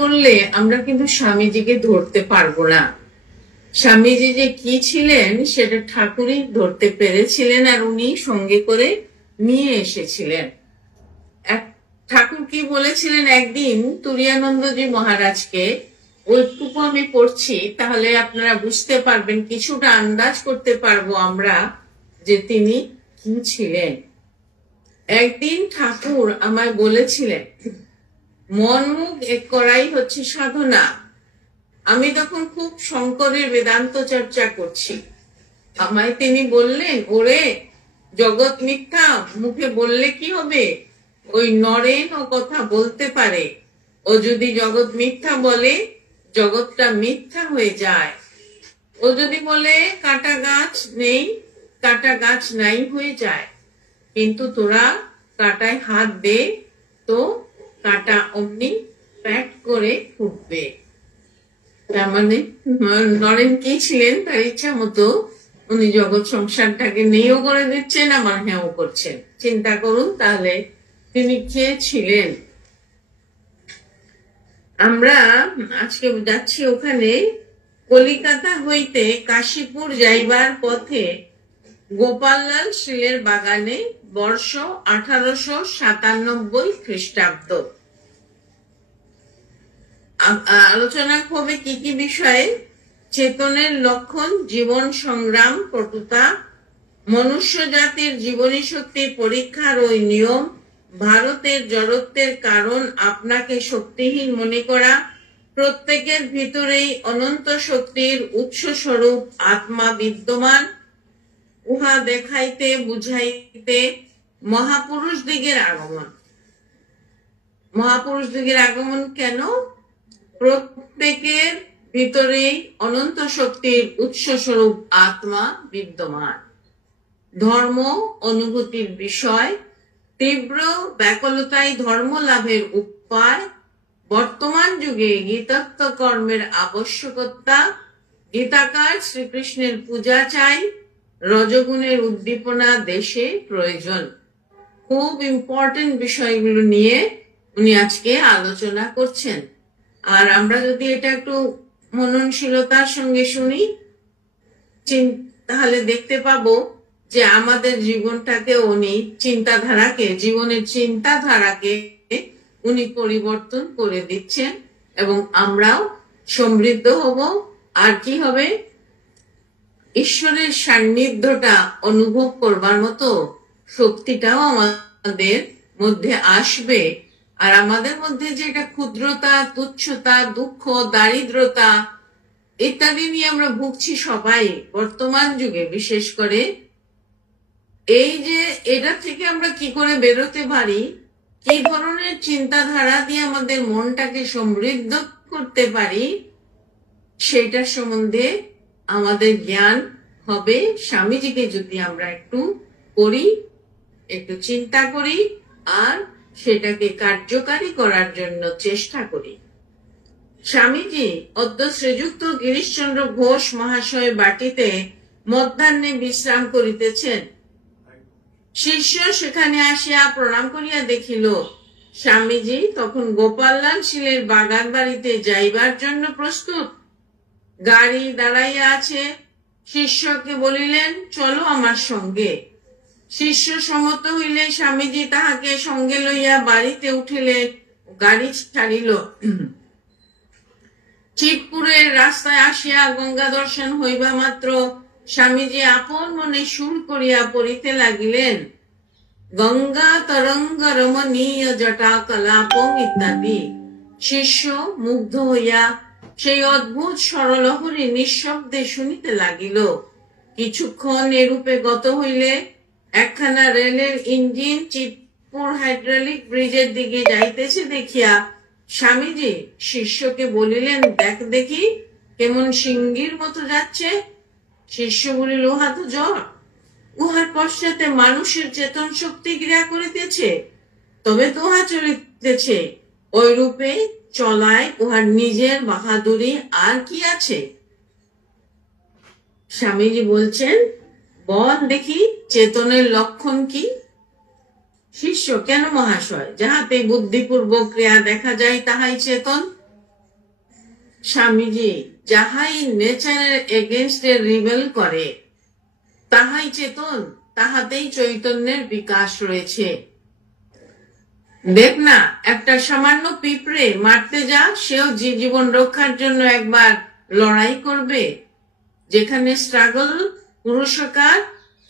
করলে আমরা কিন্তু স্বামীজিকে ধরতে পারবো না। স্বামীজি যে কি ছিলেন সেটা ঠাকুরই ধরতে পেরেছিলেন, আর উনি সঙ্গে করে নিয়ে এসেছিলেন। ঠাকুর কি বলেছিলেন একদিন তুরিয়ানন্দজি মহারাজকে, ওইটুকু আমি পড়ছি, তাহলে আপনারা বুঝতে পারবেন, কিছুটা আন্দাজ করতে পারবো আমরা যে তিনি কি ছিলেন। একদিন ঠাকুর আমায় বলেছিলেন, মন মুখ এক করাই হচ্ছে সাধনা। আমি তখন খুব শঙ্করের বেদান্ত চর্চা করছি। আমায় তিনি বললেন, ওরে জগৎ মিথ্যা, মুখে বললে কি হবে, ওই নরেন ও কথা বলতে পারে, ও যদি জগৎ মিথ্যা বলে জগৎটা মিথ্যা হয়ে যায়। ও যদি বলে কাটা গাছ নেই, কাটা গাছ নাই হয়ে যায়। কিন্তু তোরা কাটায় হাত দে তো কাটা অমনি প্যাট করে ফুটবে। তার মানে নরেন কি ছিলেন, তার ইচ্ছা মতো উনি জগৎ সংসারটাকে নেইও করে দিচ্ছেন, আবার হ্যাঁও করছেন। চিন্তা করুন তাহলে তিনি কে ছিলেন। আমরা আজকে যাচ্ছি ওখানে, কলিকাতা হইতে কাশীপুর যাইবার পথে গোপাললাল শীলের বাগানে, বর্ষ 1897 খ্রিস্টাব্দ। আলোচনা হবে কি কি বিষয়ে? চেতনের লক্ষণ, জীবন সংগ্রাম, পটুতা, মনুষ্য জাতির জীবনী শক্তি পরীক্ষার ওই নিয়ম, ভারতের জড়ত্বের কারণ, আপনাকে শক্তিহীন মনে করা, প্রত্যেকের ভিতরেই অনন্ত শক্তির উৎস স্বরূপ আত্মা বিদ্যমান, উহা দেখাইতে বুঝাইতে মহাপুরুষ দিগের আগমন। মহাপুরুষ দিগের আগমন কেন? প্রত্যেকের ভিতরেই অনন্ত শক্তির উৎস স্বরূপ আত্মা বিদ্যমান। ধর্ম অনুভূতির বিষয়, তীব্র ব্যাকুলতাই ধর্ম লাভের উপায়, বর্তমান যুগে গীতত্ব কর্মের আবশ্যকতা, গীতাকার শ্রীকৃষ্ণের পূজা চাই, রজগুণের উদ্দীপনা দেশে প্রয়োজন। খুব ইম্পর্টেন্ট বিষয়গুলো নিয়ে উনি আজকে আলোচনা করছেন। আর আমরা যদি এটা একটু মননশীলতার সঙ্গে শুনি তাহলে দেখতে পাবো যে আমাদের জীবনটাকে উনি চিন্তাধারাকে, জীবনের চিন্তাধারাকে উনি পরিবর্তন করে দিচ্ছেন, এবং আমরাও সমৃদ্ধ হব। আর কি হবে? ঈশ্বরের সান্নিধ্যটা অনুভব করবার মতো শক্তিটাও আমাদের মধ্যে আসবে। আর আমাদের মধ্যে যেটা ক্ষুদ্রতা, তুচ্ছতা, দুঃখ, দারিদ্রতা ইত্যাদি নিয়ে আমরা ভুগছি সবাই বর্তমান যুগে, বিশেষ করে এই যে এটা থেকে আমরা কি করে বেরোতে পারি, কি ধরনের চিন্তাধারা দিয়ে আমাদের মনটাকে সমৃদ্ধ করতে পারি, সেটার সম্বন্ধে আমাদের জ্ঞান হবে স্বামীজিকে যদি আমরা একটু করি, একটু চিন্তা করি, আর সেটাকে কার্যকারী করার জন্য চেষ্টা করি। স্বামীজি অদ্য শ্রীযুক্ত গিরিশচন্দ্র ঘোষ মহাশয় বাটিতে মধ্যাহ্নে বিশ্রাম করিতেছেন। শিষ্য সেখানে আসিয়া প্রণাম করিয়া দেখিল স্বামীজি তখন গোপাললাল শীলের বাগান বাড়িতে যাইবার জন্য প্রস্তুত। গাড়ি দাঁড়াইয়া আছে। শিষ্যকে বলিলেন, চলো আমার সঙ্গে। শিষ্য সম্মত হইলে স্বামীজি তাহাকে সঙ্গে লইয়া বাড়িতে উঠিলে গাড়ি ছাড়িল। চিতপুরের রাস্তায় আসিয়া গঙ্গা দর্শন হইবা মাত্র স্বামীজি আপন মনে সুর করিয়া পড়িতে লাগিলেন, গঙ্গা তরঙ্গ রমণীয় জটা কলাপং ইত্যাদি। শিষ্য মুগ্ধ হইয়া সেই অদ্ভুত সরলহরী নিঃশব্দে শুনিতে লাগিল। কিছুক্ষণ এরূপে গত হইলে একখানা রেলের ইঞ্জিন চিতপুর হাইড্রোলিক ব্রিজের দিকে যাইতেছে দেখিয়া স্বামীজি শিষ্যকে বলিলেন, দেখ দেখি কেমন সিংহীর মতো যাচ্ছে। শিষ্য বলিল, উহা তো জ্বর, উহার পশ্চাতে মানুষের চেতন শক্তি ক্রিয়া করিতেছে, তবে তো উহা চলিতেছে। ওই রূপে চলায় উহার নিজের বাহাদুরি আর কি আছে? স্বামীজি বলছেন, বল দেখি চেতনের লক্ষণ কি? শিষ্য, কেন মহাশয়? যাহাতে বুদ্ধিপূর্বক ক্রিয়া দেখা যায় তাহাই চেতন। স্বামীজি, যাহাই নেচারের এগেনস্টে রিবেল করে তাহাই চেতন, তাহাতেই চৈতন্যের বিকাশ রয়েছে। দেখ না, একটা সামান্য পিঁপড়ে মারতে যা, সেও জীবন রক্ষার জন্য একবার লড়াই করবে। যেখানে স্ট্রাগল, পুরুষকার,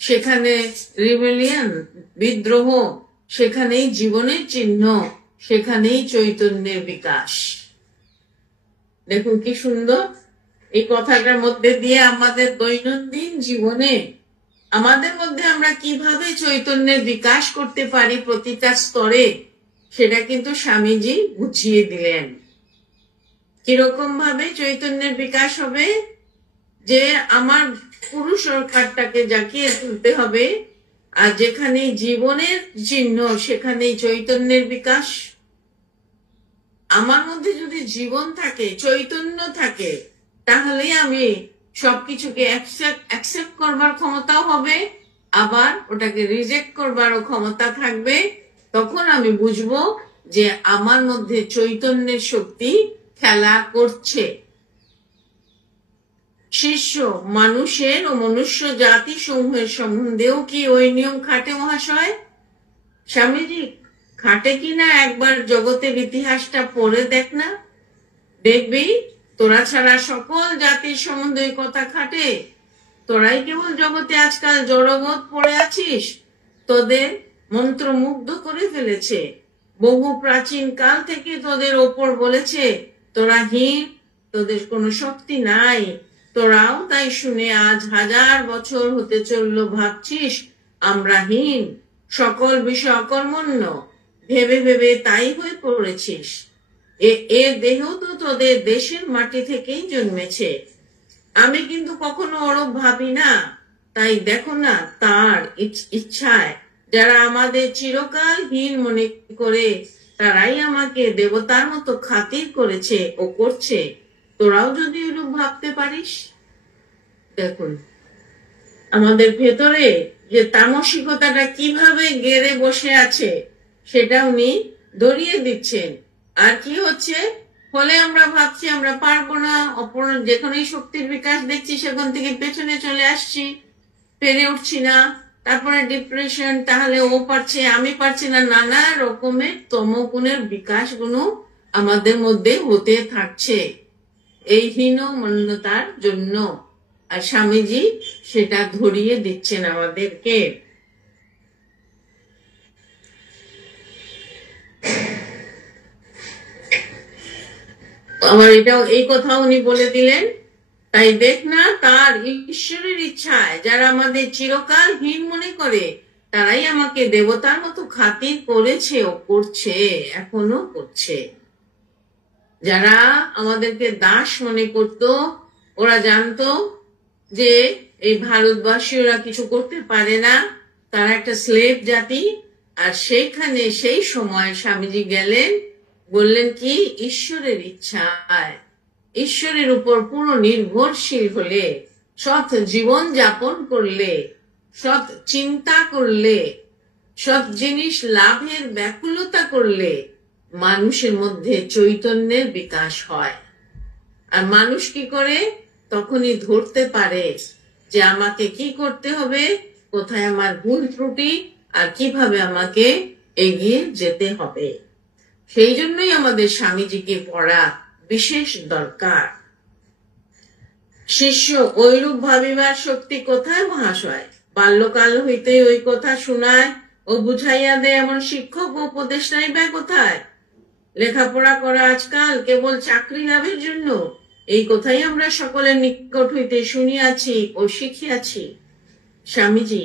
সেখানে রিবেলিয়ন, বিদ্রোহ, সেখানেই জীবনের চিহ্ন, সেখানেই চৈতন্যের বিকাশ। দেখুন কি সুন্দর এই কথাটার মধ্যে দিয়ে আমাদের দৈনন্দিন জীবনে আমাদের মধ্যে আমরা কিভাবে চৈতন্যের বিকাশ করতে পারি প্রতিটা স্তরে, সেটা কিন্তু স্বামীজি বুঝিয়ে দিলেন। কিরকম ভাবে চৈতন্যের বিকাশ হবে? যে আমার পুরুষকারটাকে জাগিয়ে তুলতে হবে, আর যেখানে জীবনের চিহ্ন সেখানেই চৈতন্যের বিকাশ। আমার মধ্যে যদি জীবন থাকে, চৈতন্য থাকে, তাহলে আমি সবকিছুকে অ্যাকসেপ্ট করবার ক্ষমতাও হবে, আবার ওটাকে রিজেক্ট করবারও ক্ষমতা থাকবে। তখন আমি বুঝবো যে আমার মধ্যে চৈতন্যের শক্তি খেলা করছে। শিষ্য মানুষের ও মনুষ্য জাতি সমূহের সম্বন্ধেও কি ওই নিয়ম খাটে মহাশয়? স্বামীজি, খাটে কিনা একবার জগতের ইতিহাসটা পড়ে দেখ না, দেখবি তোরা ছাড়া সকল জাতির সম্বন্ধে কথা খাটে। তোরাই কেবল জগতে আজকাল জড়বোধ পড়ে আছিস, তোদের মন্ত্রমুগ্ধ করে ফেলেছে। বহু প্রাচীন কাল থেকে তোদের ওপর বলেছে তোরা হীন, তোদের কোনো শক্তি নাই। তোরাও তাই শুনে আজ 1000 বছর হতে চললো ভাবছিস আমরা হীন, সকল বিষয় অকর্মণ্য, ভেবে ভেবে তাই হয়ে পড়েছিস। এর দেহ তো তোদের দেশের মাটি থেকেই জন্মেছে। আমি কিন্তু কখনো ওরূপ ভাবি না। তাই দেখো না, তার ইচ্ছায় যারা আমাদের চিরকাল হীন মনে করে, তারাই আমাকে দেবতার মতো খাতির করেছে ও করছে। তোরাও যদি ওরূপ ভাবতে পারিস। দেখুন আমাদের ভেতরে যে তামসিকতাটা কিভাবে গেড়ে বসে আছে, সেটা উনি ধরিয়ে দিচ্ছেন। আর কি হচ্ছে? ফলে আমরা ভাবছি আমরা পারবো না, অপর যেখানেই শক্তির বিকাশ দেখছি সেখান থেকে পেছনে চলে আসছি, পেরে উঠছি না। তারপরে ডিপ্রেশন, তাহলে ও পারছে আমি পারছি না, নানা রকমের তমগুণের বিকাশ গুণ আমাদের মধ্যে হতে থাকছে এই হীনমন্যতার জন্য। আর স্বামীজি সেটা ধরিয়ে দিচ্ছেন আমাদেরকে। আবার এটাও, এই কথা উনি বলে দিলেন, তাই দেখ না, তার ঈশ্বরের ইচ্ছায় যারা আমাদের চিরকাল হীন মনে করে, তারাই আমাকে দেবতার মতো খাতির করেছে ও করছে, এখনো করছে। যারা আমাদেরকে দাস মনে করত, ওরা জানতো যে এই ভারতবাসী ওরা কিছু করতে পারে না, তারা একটা স্লেভ জাতি। আর সেইখানে সেই সময় স্বামীজি গেলেন, বললেন কি, ঈশ্বরের ইচ্ছায়, ঈশ্বরের উপর পুরো নির্ভরশীল হলে, সৎ জীবন যাপন করলে, সৎ চিন্তা করলে, সৎ জিনিস লাভের ব্যাকুলতা করলে মানুষের মধ্যে চৈতন্যের বিকাশ হয়। আর মানুষ কি করে? তখনই ধরতে পারে যে আমাকে কি করতে হবে, কোথায় আমার ভুল ত্রুটি, আর কিভাবে আমাকে এগিয়ে যেতে হবে। সেই জন্যই আমাদের স্বামীজিকে পড়া বিশেষ দরকার। শিষ্য ঐরূপ ভাবিবার শক্তি কোথায় মহাশয়? বাল্যকাল হইতে ওই কথা শোনায় ও বুঝাইয়া দেয় এমন শিক্ষক ও উপদেষ্টাই বা কোথায়? লেখাপড়া করা আজকাল কেবল চাকরি লাভের জন্য, এই কথাই আমরা সকলের নিকট হইতে শুনিয়াছি ও শিখিয়াছি। স্বামীজি,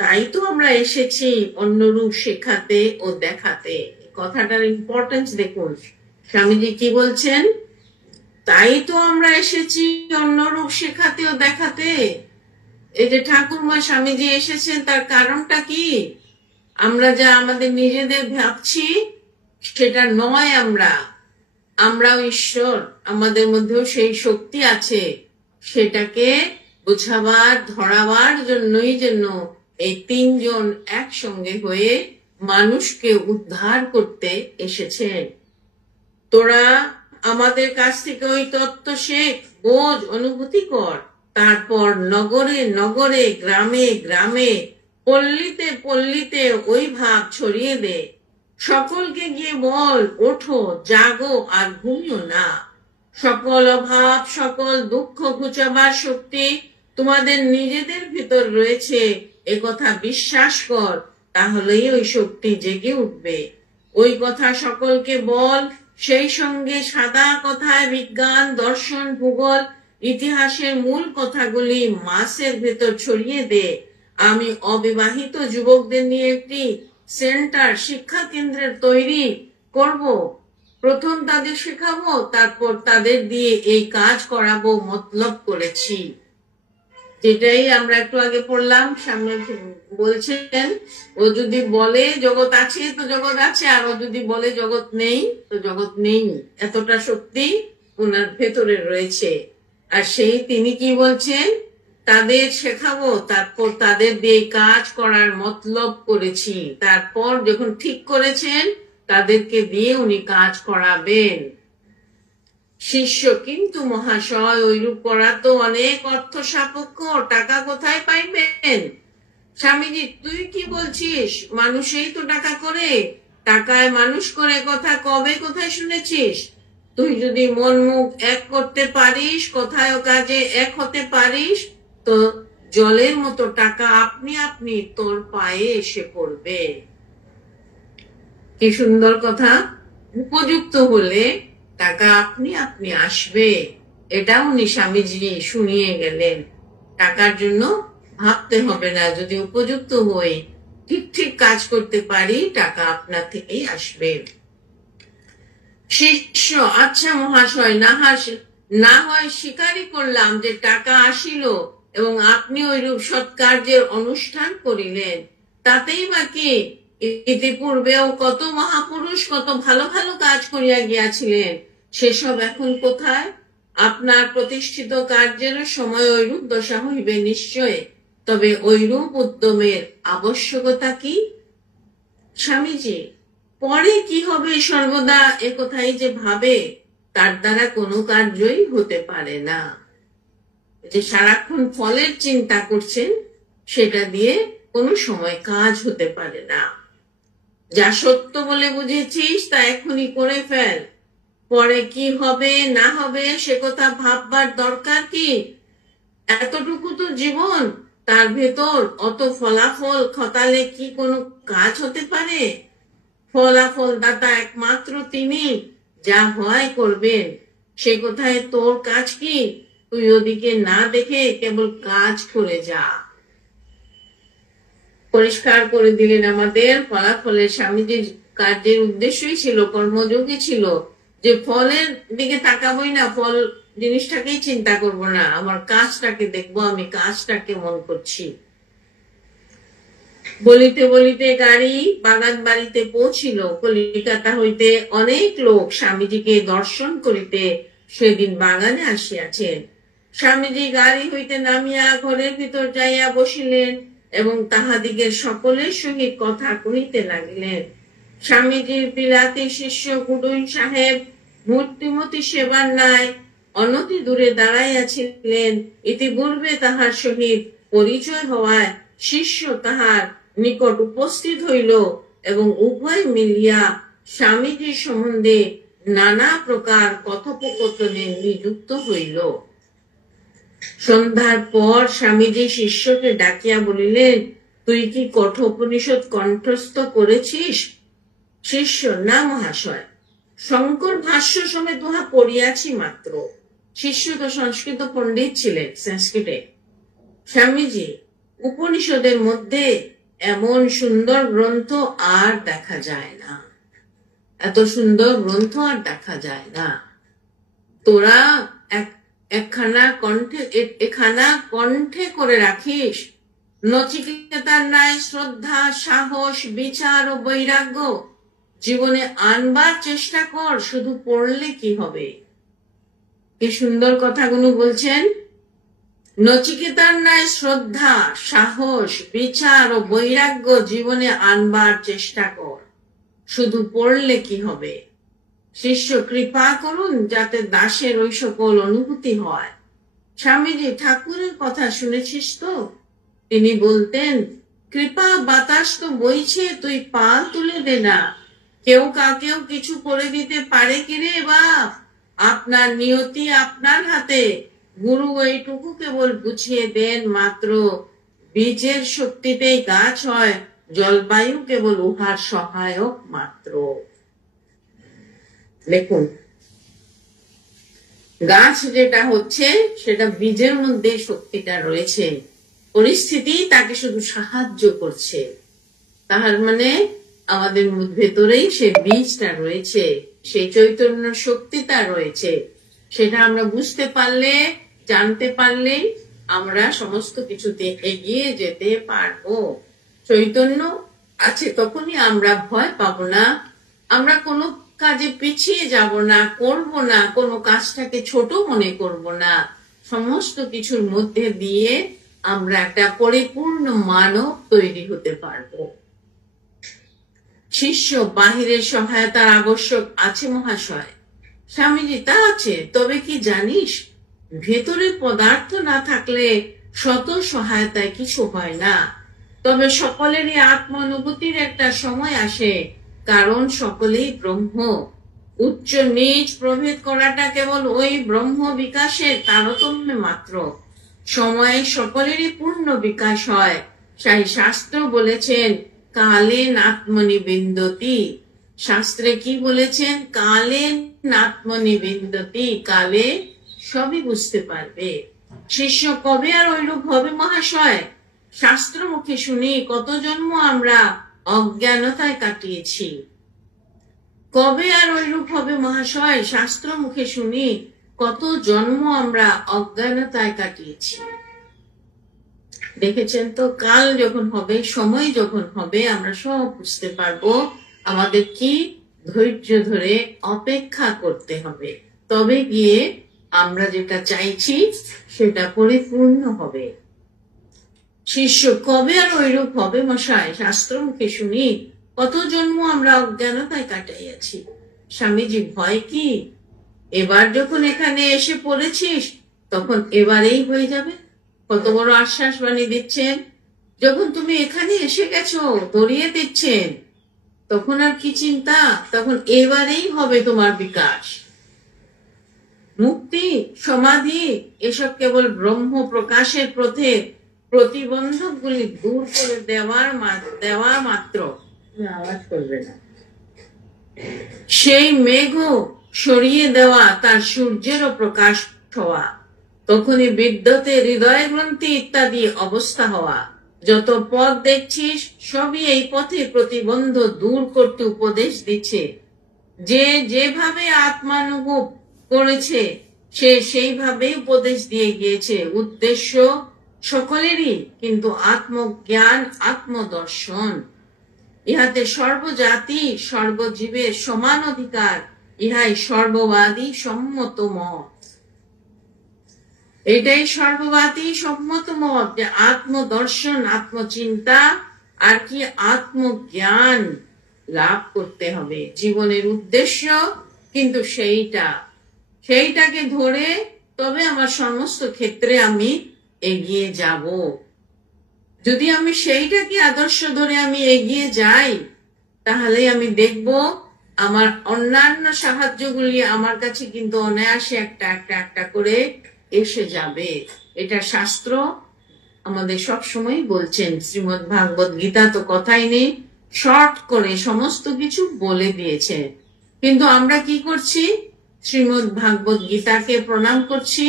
তাই তো আমরা এসেছি অন্যরূপ শেখাতে ও দেখাতে। কথাটার ইম্পর্টেন্স দেখুন, স্বামীজি কি বলছেন? তাই তো আমরা এসেছি অন্যরূপ শেখাতে ও দেখাতে। এই যে ঠাকুরমা স্বামীজি এসেছেন, তার কারণটা কি? আমরা যা আমাদের নিজেদের ভাবছি সেটা নয়। আমরাও ঈশ্বর, আমাদের মধ্যেও সেই শক্তি আছে। সেটাকে বোঝাবার, ধরাবার জন্যই যেন এই 3 জন একসঙ্গে হয়ে মানুষকে উদ্ধার করতে এসেছেন। তোরা আমাদের কাছ থেকে ওই তত্ত্ব শেখ, বোঝ, অনুভূতি কর। তারপর নগরে নগরে, গ্রামে গ্রামে, পল্লীতে পল্লীতে ওই ভাব ছড়িয়ে দে। সকলকে গিয়ে বল, ওঠো, জাগো, আর ঘুমিও না। সকল অভাব, সকল দুঃখ ঘুচাবার শক্তি তোমাদের নিজেদের ভিতর রয়েছে, একথা বিশ্বাস কর। তাহলেই ওই শক্তি জেগে উঠবে। ওই কথা সকলকে বল। সেই সঙ্গে সাদা কথায় বিজ্ঞান, দর্শন, ভূগোল, ইতিহাসের মূল কথাগুলি মাসের ভেতর ছড়িয়ে দে। আমি অবিবাহিত যুবকদের নিয়ে একটি সেন্টার, শিক্ষা কেন্দ্রের তৈরি করব। প্রথম তাদের শেখাবো, তারপর তাদের দিয়ে এই কাজ করাবো মতলব করেছি। যেটাই আমরা একটু আগে পড়লাম, সামনে বলছেন ও যদি বলে জগৎ আছে তো জগৎ আছে, আর ও যদি বলে জগৎ নেই তো জগৎ নেই। এতটা শক্তি ওনার ভেতরে রয়েছে। আর সেই তিনি কি বলছেন, তাদের শেখাবো, তারপর তাদের দিয়ে কাজ করার মতলব করেছি। তারপর যখন ঠিক করেছেন তাদেরকে দিয়ে উনি কাজ করাবেন। শিষ্য, কিন্তু মহাশয় ওইরূপ করা তো অনেক অর্থ সাপেক্ষ, টাকা কোথায় পাইবেন? স্বামীজি, তুই কি বলছিস? মানুষই তো টাকা করে, টাকায় মানুষ করে কথা কবে কোথায় শুনেছিস? তুই যদি মন মুখ এক করতে পারিস, কথায় ও কাজে এক হতে পারিস, তো জলের মতো টাকা আপনি আপনি তোর পায়ে এসে পড়বে। কি সুন্দর কথা! উপযুক্ত হলে টাকা আপনি আপনি আসবে। এটা উনি স্বামীজি শুনিয়ে গেলেন। টাকার জন্য ভাবতে হবে না, যদি উপযুক্ত হই, ঠিক ঠিক কাজ করতে পারি, টাকা আপনার থেকেই আসবে। শিষ্য, আচ্ছা মহাশয়, না হয় স্বীকারই করলাম যে টাকা আসিল এবং আপনি ওইরূপ সৎকার্যের অনুষ্ঠান করিলেন, তাতেই বা কি? ইতিপূর্বেও কত মহাপুরুষ কত ভালো ভালো কাজ করিয়া গিয়াছিলেন, সেসব এখন কোথায়? আপনার প্রতিষ্ঠিত কার্যের সময় ওইরূপ দশা হইবে নিশ্চয়, তবে ওইরূপ উদ্যমের আবশ্যকতা কি? স্বামীজি, পরে কি হবে সর্বদা একথাই যে ভাবে, তার দ্বারা কোনো কার্যই হতে পারে না। যে সারাক্ষণ ফলের চিন্তা করছেন, সেটা দিয়ে কোনো সময় কাজ হতে পারে না। যা সত্য বলে বুঝেছিস তা এখনই করে ফেল। পরে কি হবে না হবে সে কথা ভাববার দরকার কি? এতটুকু তো জীবন, তার ভেতর অত ফলাফল খতালে কি কোনো কাজ হতে পারে? ফলাফল দাতা একমাত্র তিনি, যা হয় করবেন। সে কোথায় তোর কাজ কি? তুই ওদিকে না দেখে কেবল কাজ করে যা। পরিষ্কার করে দিলেন আমাদের ফলাফলের। স্বামীজির কার্যের উদ্দেশ্যই ছিল, কর্মযোগী ছিল, যে ফলের দিকে তাকাবই না, ফল জিনিসটাকেই চিন্তা করব না, আমার কাজটাকে দেখবো, আমি কাজটাকে মন করছি। বলিতে বলিতে গাড়ি বাগান বাড়িতে পৌঁছিল। কলিকাতা হইতে অনেক লোক স্বামীজিকে দর্শন করিতে সেদিন বাগানে আসিয়াছেন। স্বামীজি গাড়ি হইতে নামিয়া ঘরের ভিতর যাইয়া বসিলেন এবং তাহাদিগের সকলের সহিত কথা কহিতে লাগিলেন। স্বামীজির বিলাতি শিষ্য গুডুই সাহেব মূর্তিমতি সেবার ন্যায় অনতি দূরে দাঁড়াইয়াছিলেন। ইতিপূর্বে তাহার সহিত পরিচয় হওয়ায় শিষ্য তাহার নিকট উপস্থিত হইল এবং উভয় মিলিয়া স্বামীজির সম্বন্ধে নানা প্রকার কথোপকথনে নিযুক্ত হইল। সন্ধ্যার পর স্বামীজি শিষ্যকে ডাকিয়া বলিলেন, তুই কি কঠোপনিষদ কণ্ঠস্থ করেছিস? শিষ্য, না মহাশয়, শঙ্কর ভাষ্য সমেত উহা পড়িয়াছি মাত্র। শিষ্য তো সংস্কৃত পণ্ডিত ছিলেন, সংস্কৃতে। স্বামীজি, উপনিষদের মধ্যে এমন সুন্দর গ্রন্থ আর দেখা যায় না, এত সুন্দর গ্রন্থ আর দেখা যায় না। তোরা একখানা কণ্ঠে করে রাখিস। নচিকেতার ন্যায় শ্রদ্ধা, সাহস, বিচার ও বৈরাগ্য জীবনে আনবার চেষ্টা কর। শুধু পড়লে কি হবে? কি সুন্দর কথাগুলো বলছেন। নচিকেতার ন্যায় শ্রদ্ধা, সাহস, বিচার ও বৈরাগ্য জীবনে আনবার চেষ্টা কর। শুধু পড়লে কি হবে? শিষ্য কৃপা করুন যাতে দাসের ওই সকল অনুভূতি হয়। স্বামীজি ঠাকুরের কথা শুনেছিস তো? তিনি বলতেন, কৃপা বাতাস তো বইছে, তুই পা তুলে দে না। কেউ কাকেও কিছু করে দিতে পারে কিরে বাপ? আপনার নিয়তি আপনার হাতে। গুরু এইটুকু কেবল বুঝিয়ে দেন মাত্র, বীজের শক্তিতেই গাছ হয়, জলবায়ু কেবল উহার সহায়ক মাত্র। দেখুন, গাছ যেটা হচ্ছে সেটা বীজের মধ্যে শক্তিটা রয়েছে, পরিস্থিতি তাকে শুধু সাহায্য করছে। তাহার মানে আমাদের ভেতরেই সে বীজটা রয়েছে, সেই চৈতন্য শক্তিটা রয়েছে। সেটা আমরা বুঝতে পারলে, জানতে পারলে আমরা সমস্ত কিছুতে এগিয়ে যেতে পারবো। চৈতন্য আছে তখনই আমরা ভয় পাবো না, আমরা কোনো কাজে পিছিয়ে যাব না, করব না, কোনো কাজটাকে ছোট মনে করব না। সমস্ত কিছুর মধ্যে দিয়ে আমরা একটা পরিপূর্ণ মানব তৈরি হতে পারবো। শিষ্য বাহিরের সহায়তার আবশ্যক আছে মহাশয়। স্বামীজি, তা আছে, তবে কি জানিস, ভেতরে পদার্থ না থাকলে শত সহায়তায় কিছু হয় না। তবে সকলেরই আত্মানুভূতির একটা সময় আসে, কারণ সকলেই ব্রহ্ম। উচ্চ নিচ প্রভেদ করাটা কেবল ওই ব্রহ্ম বিকাশের তারতম্য মাত্র। সময়ে সকলেরই পূর্ণ বিকাশ হয়। সেই শাস্ত্র বলেছেন, কালে নাত্মনিবিন্দতি। শাস্ত্রে কি বলেছেন? কালে নাত্মনিবিন্দতি, কালে সবই বুঝতে পারবে। শিষ্য কবে আর ঐরূপ হবে মহাশয়? শাস্ত্র মুখে শুনি কত জন্ম আমরা অজ্ঞানতায় কাটিয়েছি। কবে আর ঐরূপ হবে মহাশয়? শাস্ত্র মুখে শুনি কত জন্ম আমরা অজ্ঞানতায় কাটিয়েছি। দেখেছেন তো, কাল যখন হবে, সময় যখন হবে, আমরা সব বুঝতে পারবো। আমাদের কি ধৈর্য ধরে অপেক্ষা করতে হবে, তবে গিয়ে আমরা যেটা চাইছি সেটা পরিপূর্ণ হবে। শিষ্য কবে আর ঐরূপ হবে মশাই? শাস্ত্র মুখে শুনি কত জন্ম আমরা অজ্ঞানতায় কাটাইয়াছি। স্বামীজি, ভয় কি? এবার যখন এখানে এসে পড়েছিস তখন এবারেই হয়ে যাবে। কত বড় আশ্বাস বাণী দিচ্ছেন। যখন তুমি এখানে এসে গেছো, ধরিয়ে দিচ্ছেন, তখন আর কি চিন্তা? তখন এবারেই হবে তোমার বিকাশ। মুক্তি, সমাধি এসব কেবল ব্রহ্ম প্রকাশের পথে প্রতিবন্ধকগুলি দূর করে দেওয়া মাত্র। আওয়াজ করবে না। সেই মেঘ সরিয়ে দেওয়া, তার সূর্যেরও প্রকাশ হওয়া, তখনই বিদ্যুতে হৃদয় গ্রন্থি ইত্যাদি অবস্থা হওয়া। যত পথ দেখছিস সবই এই পথে প্রতিবন্ধ দূর করতে উপদেশ দিচ্ছে। যে যেভাবে আত্মানুভব করেছে সে সেইভাবে উপদেশ দিয়ে গিয়েছে। উদ্দেশ্য সকলেরই কিন্তু আত্মজ্ঞান, আত্মদর্শন। ইহাতে সর্বজাতি সর্বজীবের সমান অধিকার, ইহাই সর্ববাদী সম্মত মত। এটাই সর্ববাদী সম্মত মত যে আত্মদর্শন, আত্মচিন্তা আর কি আত্মজ্ঞান লাভ করতে হবে। জীবনের উদ্দেশ্য কিন্তু সেইটাকে ধরে তবে আমার সমস্ত ক্ষেত্রে আমি এগিয়ে যাব। যদি আমি সেইটাকে আদর্শ ধরে আমি এগিয়ে যাই, তাহলে আমি দেখব আমার অন্যান্য সাহায্যগুলি আমার কাছে কিন্তু অনায়াসে একটা করে এসে যাবে। এটা শাস্ত্র আমাদের সব সময় বলছেন। শ্রীমদ্ ভাগবত গীতা তো কথাই নেই, শর্ট করে সমস্ত কিছু বলে দিয়েছে। কিন্তু আমরা কি করছি? শ্রীমদ্ ভাগবত গীতাকে প্রণাম করছি,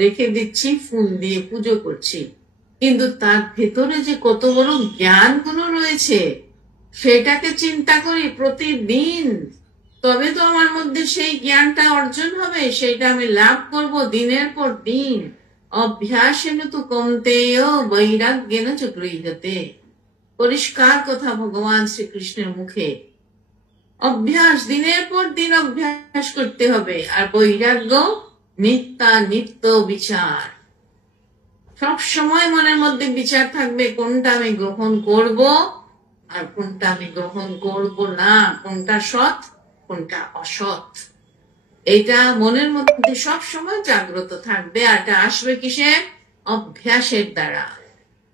রেখে দিচ্ছি, ফুল দিয়ে পুজো করছি। কিন্তু তার ভেতরে যে কত বড় জ্ঞানগুলো রয়েছে সেটাকে চিন্তা করি প্রতিদিন, তবে তো আমার মধ্যে সেই জ্ঞানটা অর্জন হবে, সেইটা আমি লাভ করব দিনের পর দিন। অভ্যাসেন তু কৌন্তেয় বৈরাগ্যেন চ গৃহ্যতে। পরিষ্কার কথা ভগবান শ্রীকৃষ্ণের মুখে। অভ্যাস, দিনের পর দিন অভ্যাস করতে হবে। আর বৈরাগ্য নিত্য বিচার। সব সময় মনের মধ্যে বিচার থাকবে, কোনটা আমি গ্রহণ করব আর কোনটা আমি গ্রহণ করব না, কোনটা সৎ কোনটা অসৎ, এটা মনের মধ্যে সব সময় জাগ্রত থাকবে। আর এটা আসবে কিসে? অভ্যাসের দ্বারা।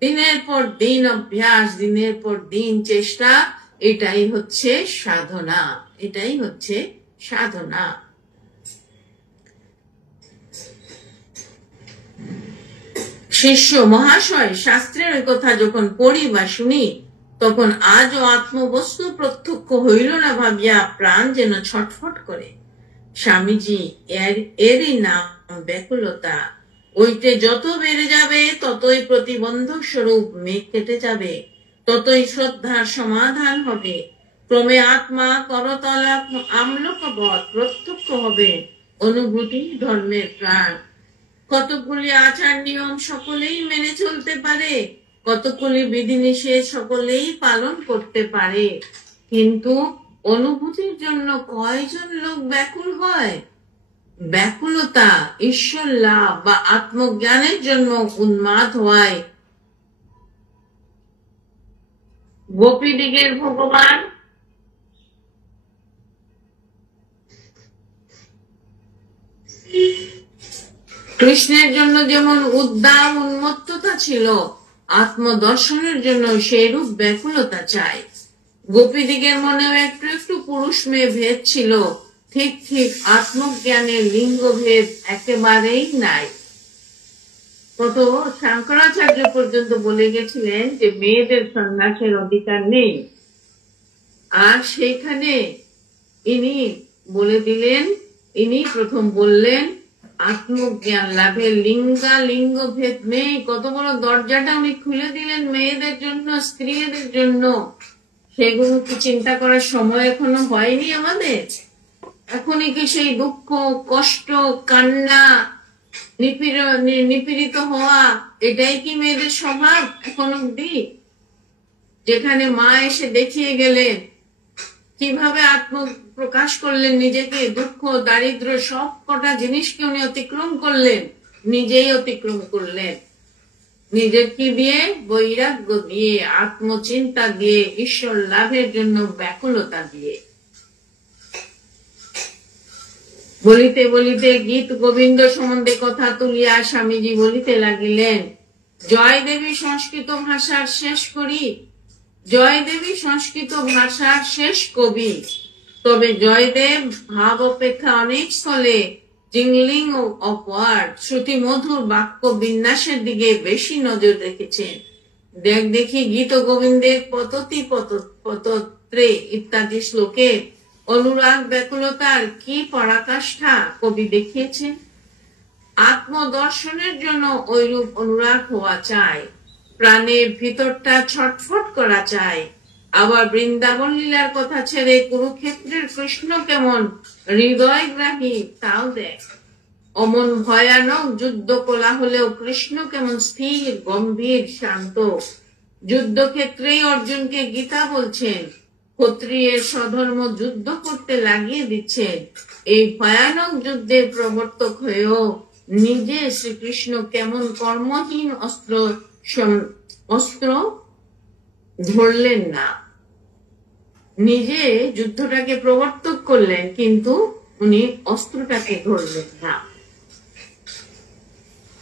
দিনের পর দিন অভ্যাস, দিনের পর দিন চেষ্টা, এটাই হচ্ছে সাধনা, এটাই হচ্ছে সাধনা। শিষ্য মহাশয়, শাস্ত্রের কথা যখন পড়ি বা শুনি, তখন আজও আত্মবস্তু প্রত্যক্ষ হইল না ভাবিয়া প্রাণ যেন ছটফট করে। স্বামীজি, এরই নাম ব্যাকুলতা। ওইটে যত বেড়ে যাবে ততই প্রতিবন্ধক স্বরূপ মেঘ কেটে যাবে, ততই শ্রদ্ধার সমাধান হবে। ক্রমে আত্মা করতল আমলকবৎ প্রত্যক্ষ হবে, অনুভূতি ধর্মের প্রাণ। কতগুলি আচার নিয়ম সকলেই মেনে চলতে পারে, কতগুলি বিধিনিষেধ সকলেই পালন করতে পারে, কিন্তু অনুভূতির জন্য কয়জন লোক ব্যাকুল হয়? ব্যাকুলতা ঈশ্বর লাভ বা আত্মজ্ঞানের জন্য উন্মাদ হয়। গোপীদিগের ভগবান কৃষ্ণের জন্য যেমন উদ্দাম উন্মত্ততা ছিল, আত্মদর্শনের জন্য সেইরূপ ব্যাকুলতা চাই। গোপীদিগের মনেও একটু একটু পুরুষ মেয়ে ভেদ ছিল, ঠিক ঠিক আত্মজ্ঞানের লিঙ্গ ভেদ একেবারেই নাই। কত শঙ্করাচার্য পর্যন্ত বলে গেছিলেন যে মেয়েদের সন্ন্যাসের অধিকার নেই, আর সেইখানে ইনি বলে দিলেন, ইনি প্রথম বললেন আত্মজ্ঞান লাভের লিঙ্গ ভেদ নেই। কত বড় দরজাটা উনি খুলে দিলেন মেয়েদের জন্য, স্ত্রীদের জন্য। সেগুলো কি চিন্তা করার সময় এখনো হয়নি আমাদের? এখনই কি সেই দুঃখ, কষ্ট, কান্না, নিপীড়িত হওয়া, এটাই কি মেয়েদের স্বভাব এখন অব্দি? যেখানে মা এসে দেখিয়ে গেলেন কিভাবে আত্মপ্রকাশ করলেন নিজেকে, দুঃখ, দারিদ্র সব কটা জিনিসকে উনি অতিক্রম করলেন, নিজেই অতিক্রম করলেন। নিজের কি দিয়ে? বৈরাগ্য দিয়ে, আত্মচিন্তা দিয়ে, ঈশ্বর লাভের জন্য ব্যাকুলতা দিয়ে। বলিতে বলিতে গীত গোবিন্দ সম্বন্ধে কথা তুলিয়া স্বামীজি বলিতে লাগিলেন, জয়দেবী সংস্কৃত ভাষার শেষ করি, জয়দেবী সংস্কৃত ভাষার শেষ কবি। তবে জয়দেব ভাব অপেক্ষা অনেক স্থলে জিংলিং ও অপওয়ার্ড শ্রুতি মধুর বাক্য বিন্যাসের দিকে বেশি নজর রেখেছেন। দেখি গীত গোবিন্দের পততি পতত্রে ইত্যাদি শ্লোকে অনুরাগ ব্যাকুলতার কি পরাকাষ্ঠা কবি দেখিয়েছেন। আত্মদর্শনের জন্য ঐরূপ অনুরাগ হওয়া চাই, প্রাণের ভিতরটা ছটফট করা চাই। আবার বৃন্দাবন লীলার কথা ছেড়ে কুরুক্ষেত্রের কৃষ্ণ কেমন হৃদয়গ্রাহী তাও দেখ। অমন ভয়ানক যুদ্ধ কোলাহলেও কৃষ্ণ কেমন স্থির, গম্ভীর, শান্ত। যুদ্ধক্ষেত্রেই অর্জুনকে গীতা বলছেন, ক্ষত্রিয়ের স্বধর্ম যুদ্ধ করতে লাগিয়ে দিচ্ছেন। এই ভয়ানক যুদ্ধের প্রবর্তক হয়েও নিজে শ্রীকৃষ্ণ কেমন কর্মহীন অস্ত্র ধরলেন না। নিজে যুদ্ধটাকে প্রবর্তক করলেন, কিন্তু উনি অস্ত্রটাকে ধরলেন না।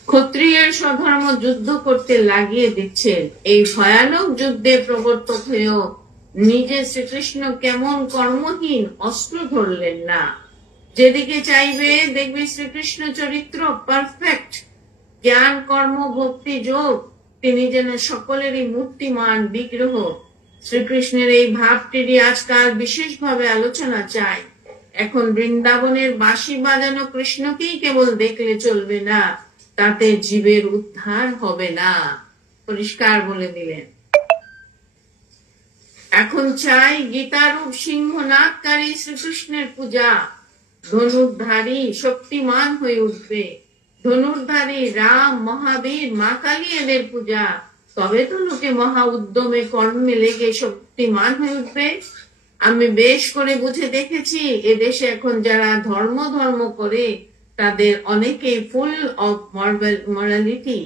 ক্ষত্রিয়ের স্বধর্ম যুদ্ধ করতে লাগিয়ে দিচ্ছেন, এই ভয়ানক যুদ্ধে প্রবর্তক হয়েও নিজে শ্রীকৃষ্ণ কেমন কর্মহীন অস্ত্র ধরলেন না। যেদিকে চাইবে দেখবে শ্রীকৃষ্ণ চরিত্র পারফেক্ট, জ্ঞান, কর্ম, ভক্তি, যোগ, তিনি যেন সকলেরই মূর্তিমান বিগ্রহ। শ্রীকৃষ্ণের এই ভাবটিরই আজকাল বিশেষভাবে আলোচনা চাই। এখন বৃন্দাবনের বাঁশি বাজানো কৃষ্ণকেই কেবল দেখলে চলবে না, তাতে জীবের উদ্ধার হবে না, পরিষ্কার বলে দিলেন। এখন চাই গীতারূপ সিংহনাদকারী শ্রীকৃষ্ণের পূজা। ধনুর্ধারী শক্তিমান হয়ে উঠবে, ধনুর্ধারী রাম, মহাবীর, মা কালী এদের পূজা। তবে তো লোকে মহা উদ্যমে কর্মে লেগে শক্তিমান হয়ে উঠবে। আমি বেশ করে বুঝে দেখেছি, এদেশে এখন যারা ধর্ম করে তাদের অনেকেই full of morality,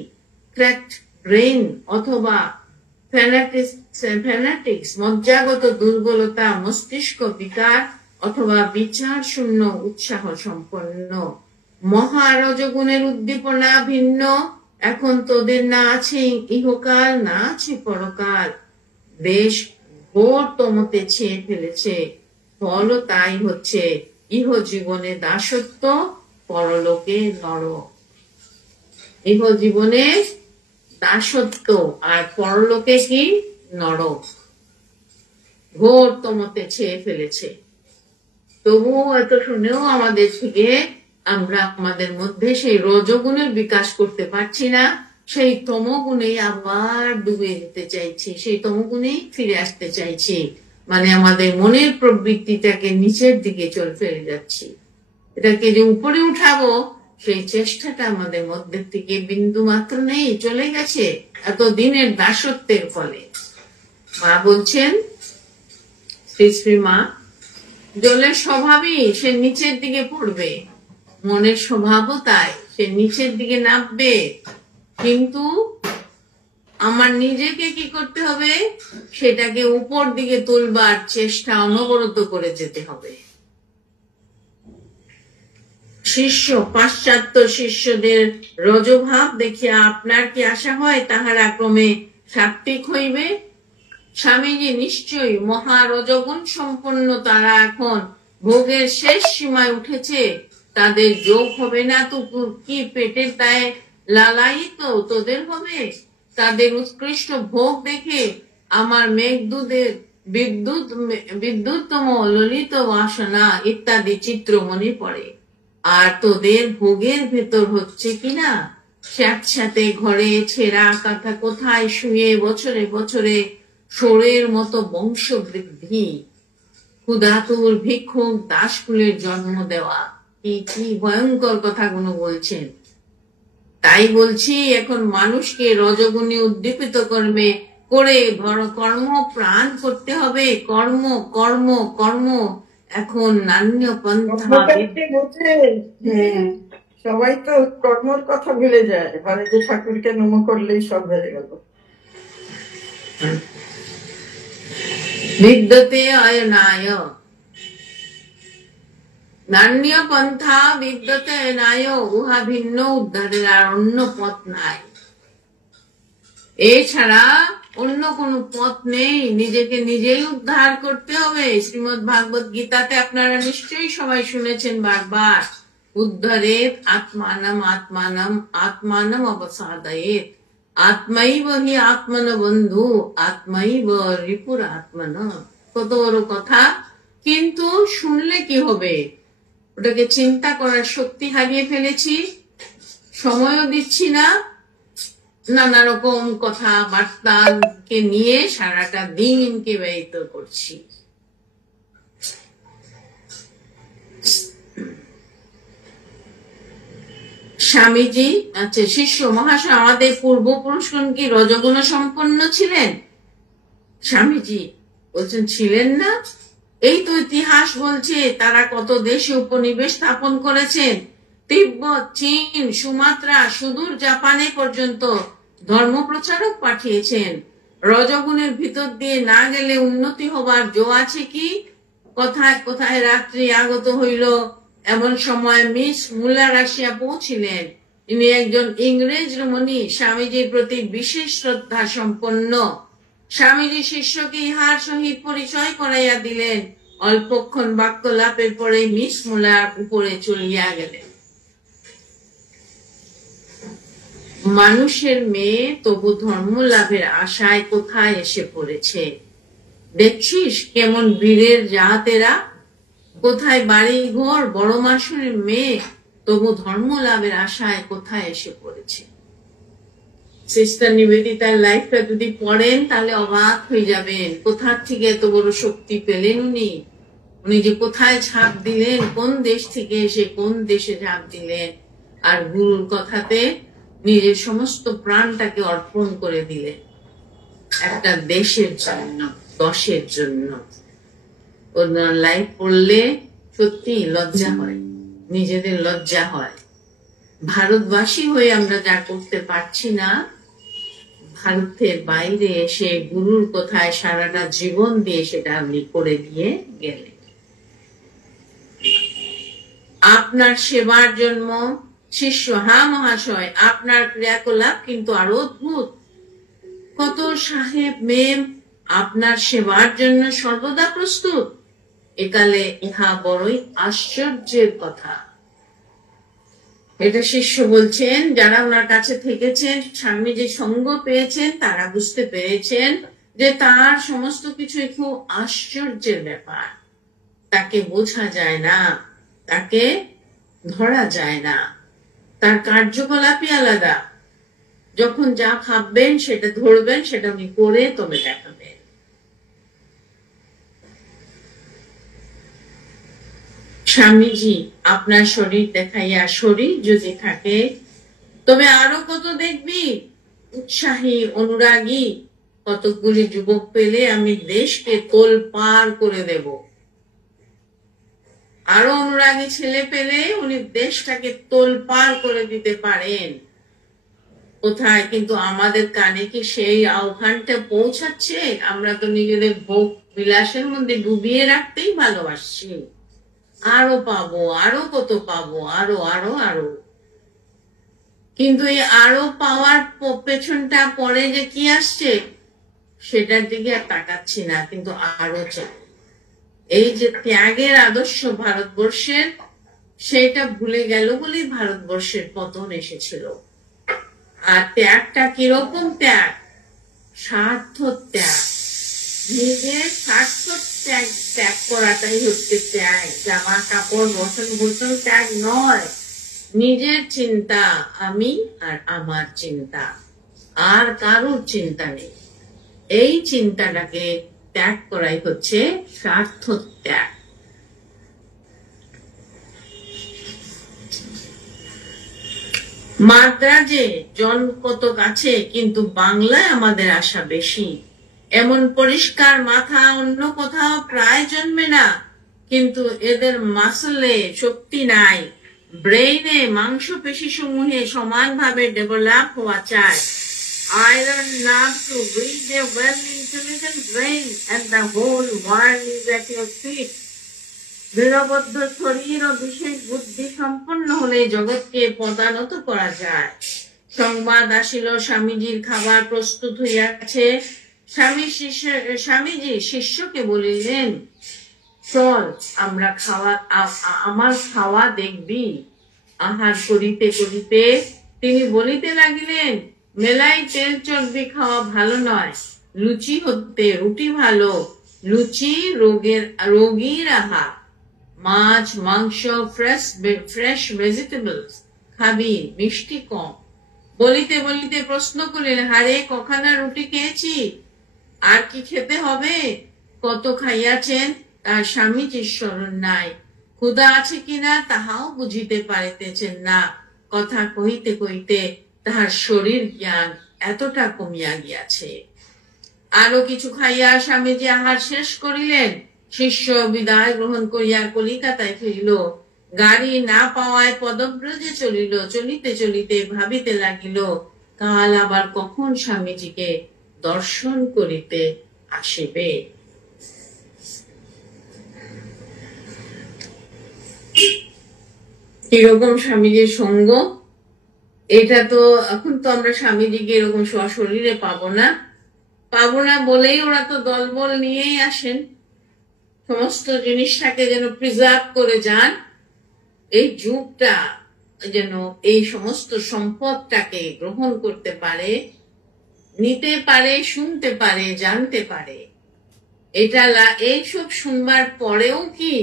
cracked brain অথবা ফ্যানাটিক্স, মজ্জাগত দুর্বলতা, মস্তিষ্ক বিকার অথবা বিচার শূন্য উৎসাহ সম্পন্ন। মহারজগুণের উদ্দীপনা ভিন্ন। এখন তোদের না আছে ইহকাল, না আছে পরকাল। দেশ ঘোর তমতে ছেয়ে ফেলেছে, ফল তাই হচ্ছে ইহ জীবনে দাসত্ব, পরলোকে নরক। ইহ জীবনে দাসত্ব আর পরলোকে কি? নরক। ঘোর তমতে ছেয়ে ফেলেছে। তবুও এত শুনেও আমাদের থেকে আমরা আমাদের মধ্যে সেই রজগুণের বিকাশ করতে পারছি না, সেই তমগুণে আবার ডুবে যেতে চাইছি, সেই তমগুণেই ফিরে আসতে চাইছি। মানে আমাদের মনের প্রবৃত্তিটাকে নিচের দিকে চল ফেলে যাচ্ছি। এটাকে যে উপরে উঠাবো সেই চেষ্টাটা আমাদের মধ্যে থেকে বিন্দু মাত্র নেই, চলে গেছে এত দিনের দাসত্বের ফলে। মা বলছেন, শ্রী শ্রী মা, জলের স্বভাবই সে নিচের দিকে পড়বে, মনের স্বভাবও তাই, সে নিচের দিকে নামবে। কিন্তু আমার নিজেকে কি করতে হবে? সেটাকে উপর দিকে তুলবার চেষ্টা অনবরত করে যেতে হবে। শিষ্য, পাশ্চাত্য শিষ্যদের রজভাব দেখিয়া আপনার কি আশা হয় তাহারা ক্রমে সাত্ত্বিক হইবে? স্বামীজি নিশ্চয়ই মহারজগুণ সম্পন্ন, তারা এখন ভোগের শেষ সীমায় উঠেছে, তাদের যোগ হবে না তো কি পেটের দায়ে লালায়িত তোদের হবে? তাদের উৎকৃষ্ট ভোগ দেখে আমার মেঘদূতের বিদ্যুৎতম ললিত বাসনা ইত্যাদি চিত্র মনে পড়ে। আর তোদের ভোগের ভেতর হচ্ছে কিনা স্যাঁতস্যাঁতে ঘরে ছেঁড়া কাঁথা, কোথায় শুয়ে বছরে বছরে ষোড়ের মতো বংশ বৃদ্ধি, ক্ষুধাতুর ভিক্ষুক দাসকুলের জন্ম দেওয়া। কি কি ভয়ঙ্কর কথাগুলো বলছেন। তাই বলছি, এখন মানুষকে রজগুণে উদ্দীপিত করে কর্ম প্রাণ করতে হবে। কর্ম কর্ম কর্ম। এখন নান্য পন্থা। সবাই তো কর্মর কথা ভুলে যায়, মানে যে ঠাকুরকে নম করলেই সব হয়ে গেল। বিদ্যতে অয়নায়, নান্য পন্থা বিদ্যতে অয়নায়, উহা ভিন্ন উদ্ধারের আর অন্য পথ নাই। এছাড়া অন্য কোন পথ নেই, নিজেকে নিজেই উদ্ধার করতে হবে। শ্রীমদ্ ভাগবত গীতাতে আপনারা নিশ্চয়ই সবাই শুনেছেন বারবার, উদ্ধরেত আত্মানম আত্মানম আত্মানম অবসাদয়েত, আত্মাইব হি আত্মন বন্ধু আত্মাইব রিপুর আত্মন। কত বড় কথা, কিন্তু শুনলে কি হবে? ওটাকে চিন্তা করার শক্তি হারিয়ে ফেলেছি, সময়ও দিচ্ছি না। নানা রকম কথা বার্তাকে নিয়ে সারাটা দিনকে ব্যয়িত করছি। স্বামীজি, আচ্ছা শিষ্য মহাশয়, আমাদের পূর্বপুরুষগণ কি রজগুণ সম্পন্ন ছিলেন? স্বামীজি বলছেন, ছিলেন না? এই তো ইতিহাস বলছে তারা কত দেশে উপনিবেশ স্থাপন করেছেন। তিব্বত, চীন, সুমাত্রা, সুদূর জাপানে পর্যন্ত ধর্মপ্রচারক পাঠিয়েছেন। রজগুণের ভিতর দিয়ে না গেলে উন্নতি হবার জো আছে কি? কোথায় কোথায় রাত্রি আগত হইল। এমন সময় মিস মুলার আসিয়া পৌঁছিলেন। ইনি একজন ইংরেজ রমণী, স্বামীজির প্রতি বিশেষ শ্রদ্ধা সম্পন্ন। স্বামীজি শিষ্যকে ইহার সহিত পরিচয় করাইয়া দিলেন। অল্পক্ষণ বাক্যলাপের পরে মিস মুলার উপরে চলিয়া গেলেন। মানুষের মেয়ে তবু ধর্ম লাভের আশায় কোথায় এসে পড়েছে। দেখছিস কেমন বীরের জাহাতেরা, কোথায় বাড়ি ঘর, বড় মাসুরের মেয়ে, তবু ধর্ম লাভের আশায় কোথায় এসে পড়েছে। সিস্টার নিবেদিতার লাইফটা যদি পড়েন তাহলে অবাক হয়ে যাবেন, কোথা থেকে এত বড় শক্তি পেলেন উনি। উনি যে কোথায় ঝাঁপ দিলেন, কোন দেশ থেকে এসে কোন দেশে ঝাঁপ দিলেন, আর গুরুর কথাতে নিজের সমস্ত প্রাণটাকে অর্পণ করে দিলেন একটা দেশের জন্য, দশের জন্য। ওনার লাইফ পড়লে সত্যি লজ্জা হয়, নিজেদের লজ্জা হয়। ভারতবাসী হয়ে আমরা যা করতে পারছি না, ভারতের বাইরে এসে গুরুর কোথায় সারাটা জীবন দিয়ে সেটা আপনি করে দিয়ে গেলেন। আপনার সেবার জন্ম। শিষ্য: হ্যাঁ মহাশয়, আপনার ক্রিয়াকলাপ কিন্তু আরো অদ্ভুত। কত সাহেব মেম আপনার সেবার জন্য সর্বদা প্রস্তুত। একালে ইহা বড়ই আশ্চর্যের কথা। এটা শিষ্য বলছেন। যারা ওনার কাছে থেকেছেন, স্বামী যে সঙ্গ পেয়েছেন, তারা বুঝতে পেরেছেন যে তার সমস্ত কিছুই খুব আশ্চর্যের ব্যাপার। তাকে বোঝা যায় না, তাকে ধরা যায় না। তার কার্যকলাপই আলাদা। যখন যা ভাববেন সেটা ধরবেন, সেটা উনি করে তবে দেখাবেন। স্বামীজি: আপনার শরীর দেখাইয়া শরীর যদি থাকে, তবে আরো কত দেখবি। উৎসাহী অনুরাগী কতকগুলি যুবক পেলে আমি দেশকে তোলপাড় করে দেব। আরো অনুরাগী ছেলে পেলে উনি দেশটাকে তোলপাড় করে দিতে পারেন। কোথায়? কিন্তু আমাদের কানে কি সেই আহ্বানটা পৌঁছাচ্ছে? আমরা তো নিজেদের ভোগ বিলাসের মধ্যে ডুবিয়ে রাখতেই ভালোবাসছি। আরো পাবো, আরো কত পাবো, আরো আরো আরো। কিন্তু এই আরো পাওয়ার পেছনটা পরে যে কি আসছে সেটার দিকে আর তাকাচ্ছি না, কিন্তু আরো চাই। এই যে ত্যাগের আদর্শ ভারতবর্ষের, সেটা ভুলে গেল বলেই ভারতবর্ষের পতন এসেছিল। আর ত্যাগটা কিরকম ত্যাগ? স্বার্থ ত্যাগ। নিজের স্বার্থ ত্যাগ করাটাই হচ্ছে ত্যাগ। জামা কাপড় বসন ভূষণ ত্যাগ নয়। নিজের চিন্তা, আমি আর আমার চিন্তা, আর কারোর চিন্তা নেই। এই চিন্তাটাকে ত্যাগ করাই হচ্ছে স্বার্থ ত্যাগ। মাদ্রাজে জন কতক আছে, কিন্তু বাংলায় আমাদের আশা বেশি। এমন পরিষ্কার মাথা অন্য কোথাও প্রায় জন্মে না, কিন্তু এদের মাসলে শক্তি নাই। ব্রেইনে মাংসপেশি সমূহে সমানভাবে ডেভেলপ হওয়া চায়। Iron nerve to breathe a well intelligent brain, and the whole world is at your feet. দৃঢ়বদ্ধ শরীর ও বিশেষ বুদ্ধি সম্পন্ন হলে জগৎকে পদানত করা যায়। সংবাদ আসিল স্বামীজির খাবার প্রস্তুত হইয়াছে। স্বামীজি শিষ্যকে বলিলেন, চল আমরা আমার খাওয়া দেখবি। আহার করিতে করিতে তিনি বলিতে লাগিলেন, মেলাই তেল চর্বি খাওয়া ভালো নয়। লুচি হতে রুটি ভালো। লুচি রোগীর আহার। মাছ, মাংস, ফ্রেশ ভেজিটেবলস খাবি, মিষ্টি কম। বলিতে বলিতে প্রশ্ন করিলেন, হারে কখানা রুটি খেয়েছি, আর কি খেতে হবে? কত খাইয়াছেন তার স্বামীজির স্মরণ নাই। ক্ষুধা আছে কিনা তাহাও বুঝিতে পারিতেছেন না। কথা কহিতে কহিতে তাহার শরীর জ্ঞান এতটা কমিয়া গিয়াছে। আরো কিছু খাইয়া স্বামীজি আহার শেষ করিলেন। শিষ্য বিদায় গ্রহণ করিয়া কলিকাতায় ফিরিল। গাড়ি না পাওয়ায় পদব্রজে চলিল। চলিতে চলিতে ভাবিতে লাগিল, কাল আবার কখন স্বামীজিকে দর্শন করিতে আসিবে। কিরকম স্বামীজির সঙ্গ? এটা তো এখন তো আমরা স্বামীজিকে এরকম সশরীরে পাবো না বলেই ওরা তো দলবল নিয়েই আসেন। সমস্ত জিনিসটাকে যেন প্রিজার্ভ করে যান। এই যুগটা যেন এই সমস্ত সম্পদটাকে গ্রহণ করতে পারে, নিতে পারে, শুনতে পারে, জানতে পারে। এইসব শুনবার পরেও কি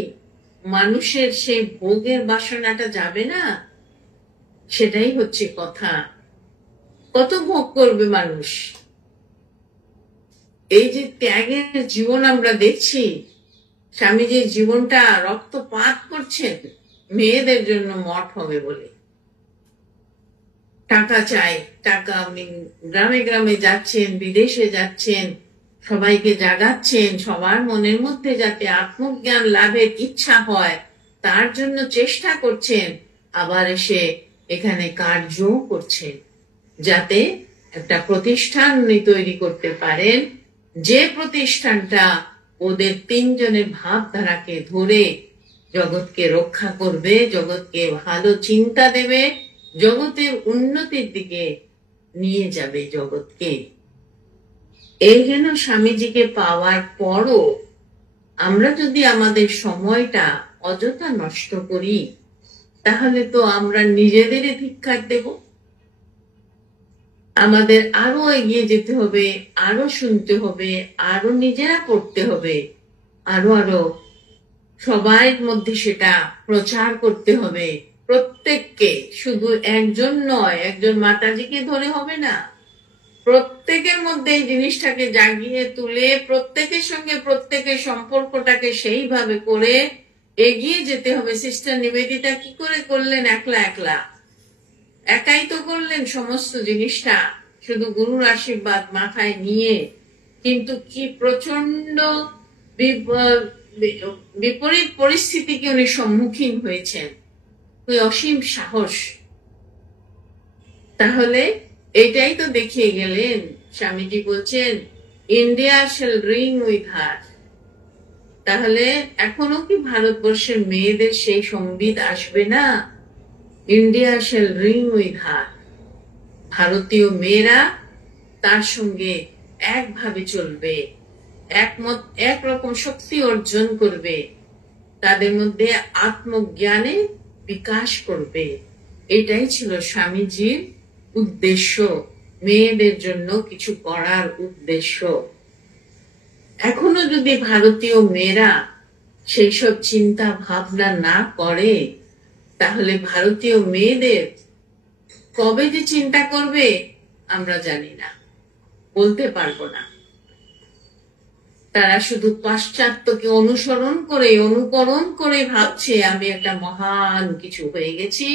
মানুষের সেই ভোগের বাসনাটা যাবে না? সেটাই হচ্ছে কথা। কত ভোগ করবে মানুষ? এই যে ত্যাগের জীবন আমরা দেখছি, স্বামীজির জীবনটা রক্তপাত করছেন মেয়েদের জন্য মঠ হবে বলে। টাকা চাই, টাকা। উনি গ্রামে গ্রামে যাচ্ছেন, বিদেশে যাচ্ছেন, সবাইকে জাগাচ্ছেন, সবার মনের মধ্যে যাতে আত্মজ্ঞান লাভের ইচ্ছা হয় তার জন্য চেষ্টা করছেন। আবার এসে এখানে কার্যও করছেন, যাতে একটা প্রতিষ্ঠান উনি তৈরি করতে পারেন, যে প্রতিষ্ঠানটা ওদের তিনজনের ভাবধারাকে ধরে জগৎকে রক্ষা করবে, জগৎকে ভালো চিন্তা দেবে, জগতের উন্নতির দিকে নিয়ে যাবে জগৎকে। এই জন্য স্বামীজিকে পাওয়ার পরও আমরা যদি আমাদের সময়টা অযথা নষ্ট করি, তাহলে তো আমরা নিজেদেরই ধিক্কার দেব। আমাদের আরো এগিয়ে যেতে হবে, আরো শুনতে হবে, আরো নিজেরা পড়তে হবে, আরো আরো সবার মধ্যে সেটা প্রচার করতে হবে। প্রত্যেককে, শুধু একজন নয়, একজন মাতাজিকে ধরে হবে না, প্রত্যেকের মধ্যে এই জিনিসটাকে জাগিয়ে তুলে প্রত্যেকের সঙ্গে প্রত্যেকের সম্পর্কটাকে সেইভাবে করে এগিয়ে যেতে হবে। সিস্টার নিবেদিতা কি করে করলেন? একলা একলা, একাই তো করলেন সমস্ত জিনিসটা, শুধু গুরুর আশীর্বাদ মাথায় নিয়ে। কিন্তু কি প্রচন্ড বিপরীত পরিস্থিতিকে উনি সম্মুখীন হয়েছেন, ওই অসীম সাহস। তাহলে এটাই তো দেখিয়ে গেলেন। স্বামীজি বলছেন India shall ring with her. তাহলে এখনো কি ভারতবর্ষের মেয়েদের সেই সংবিধ আসবে না? India shall ring with her. ভারতীয় মেয়েরা তার সঙ্গে একভাবে চলবে, একমত, একরকম শক্তি অর্জন করবে, তাদের মধ্যে আত্মজ্ঞানে বিকাশ করবে। এটাই ছিল স্বামীজির উদ্দেশ্য, মেয়েদের জন্য কিছু করার উদ্দেশ্য। এখনো যদি ভারতীয় মেয়েরা সেই সব চিন্তা ভাবনা না করে, তাহলে ভারতীয় মেয়েদের কবে যে চিন্তা করবে আমরা জানি না, বলতে পারবো না। তারা শুধু পাশ্চাত্যকে অনুসরণ করে, অনুকরণ করে ভাবছে আমি একটা মহান কিছু হয়ে গেছি,